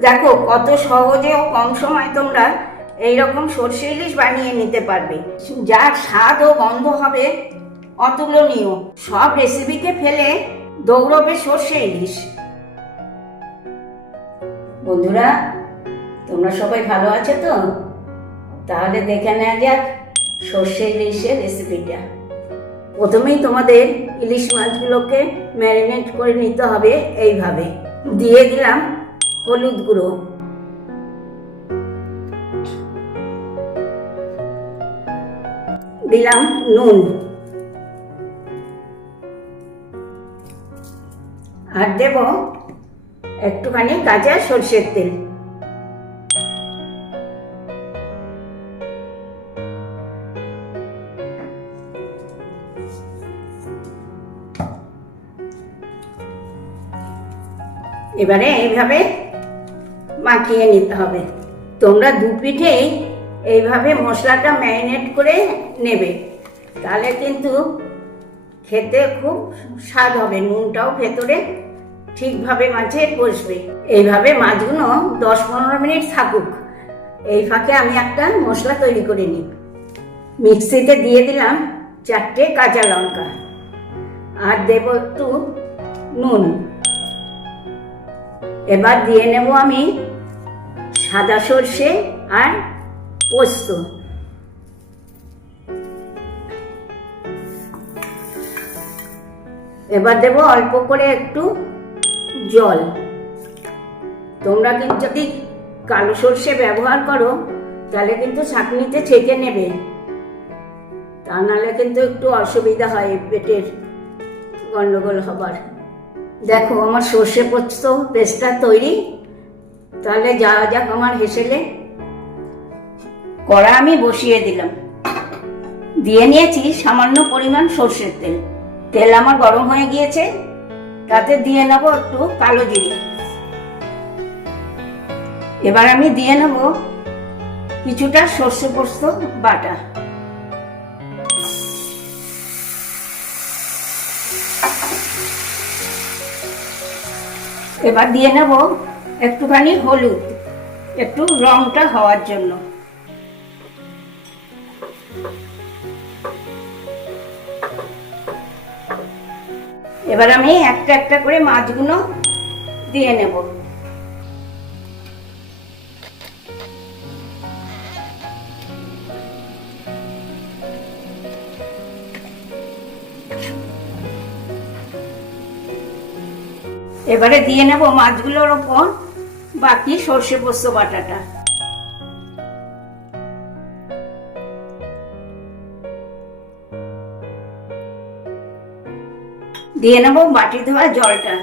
দেখো, কত সহজে ও কম সময় তোমরা এইরকম সর্ষে ইলিশ বানিয়ে নিতে পারবে। যার স্বাদ ও গন্ধ হবে অতুলনীয়। সব রেসিপিকে ফেলে দৌড়বে সর্ষে ইলিশ। বন্ধুরা, তোমরা সবাই ভালো আছো তো? তাহলে দেখে নেওয়া যাক সর্ষে ইলিশের রেসিপিটা প্রথমেই তোমাদের ইলিশ মাছগুলোকে ম্যারিনেট করে নিতে হবে এইভাবে। দিয়ে দিলাম হলুদ গুঁড়ো। দিলাম নুন। আর দেব একটুখানি কাঁচা সর্ষের তেল। এবারে এইভাবে মাখিয়ে নিতে হবে। তোমরা দু পিঠেই এইভাবে মশলাটা ম্যারিনেট করে নেবে। তাহলে কিন্তু খেতে খুব স্বাদ হবে, নুনটাও ভেতরে ঠিকভাবে মাঝে বসবে। এইভাবে মাছগুলো দশ পনেরো মিনিট থাকুক। এই ফাঁকে আমি একটা মশলা তৈরি করে নিই। মিক্সিতে দিয়ে দিলাম চারটে কাঁচা লঙ্কা। আর দেবো একটু নুন। এবার দিয়ে নেব আমি সাদা সর্ষে আর পোস্ত। এবার দেব অল্প করে একটু জল। তোমরা কিন্তু যদি কালো সর্ষে ব্যবহার করো, তাহলে কিন্তু ছাঁকনিতে ছেঁকে নেবে। তা নাহলে কিন্তু একটু অসুবিধা হয় পেটের গন্ডগোল হবার। দেখো আমার সর্ষে পোস্ত পেস্টটা তৈরি। তাহলে যাওয়া যাক আমার হেসেলে। কড়া আমি বসিয়ে দিলাম। দিয়ে নিয়েছি সামান্য পরিমাণ সর্ষের তেল। তেল আমার গরম হয়ে গিয়েছে। তাতে দিয়ে নেব একটু কালো জিরে। এবার আমি দিয়ে নেব কিছুটা সর্ষে পোস্ত বাটা। এবার দিয়ে নেব একটুখানি হলুদ, একটু রংটা হওয়ার জন্য। এবার আমি একটা একটা করে মাছগুলো দিয়ে নেব। এবারে দিয়ে নেব মাছগুলোর ওপর বাকি সর্ষে পোস্ত বাটাটা। দিয়ে নেব বাটি ধোয়া জলটা।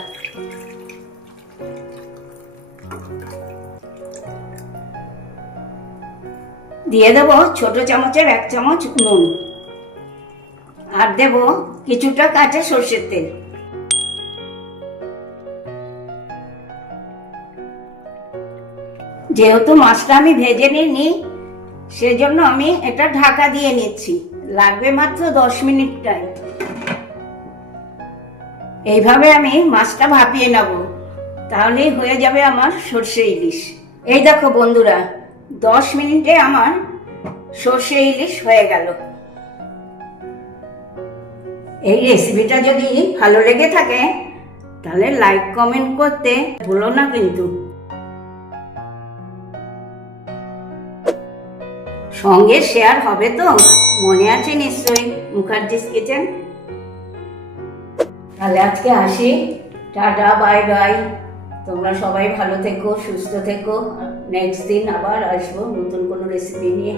দিয়ে দেব ছোট চামচের এক চামচ নুন। আর দেব কিছুটা কাঁচা সর্ষের তেল। যেহেতু মাছটা আমি ভেজে নিইনি, সেজন্য আমি এটা ঢাকা দিয়ে নিচ্ছি। লাগবে মাত্র দশ মিনিট টাইম এইভাবে আমি মাছটা ভাপিয়ে নেব। তাহলেই হয়ে যাবে আমার সর্ষে ইলিশ। এই দেখো বন্ধুরা, দশ মিনিটে আমার সর্ষে ইলিশ হয়ে গেল। এই রেসিপিটা যদি ভালো লেগে থাকে, তাহলে লাইক কমেন্ট করতে ভুলো না কিন্তু। সঙ্গে শেয়ার হবে তো? মনে আছে নিশ্চয়ই, মুখার্জি কিচেন তাহলে আজকে আসি। টাটা বাই বাই তোমরা সবাই ভালো থেকো, সুস্থ থেকো। নেক্সট দিন আবার আসব নতুন কোনো রেসিপি নিয়ে।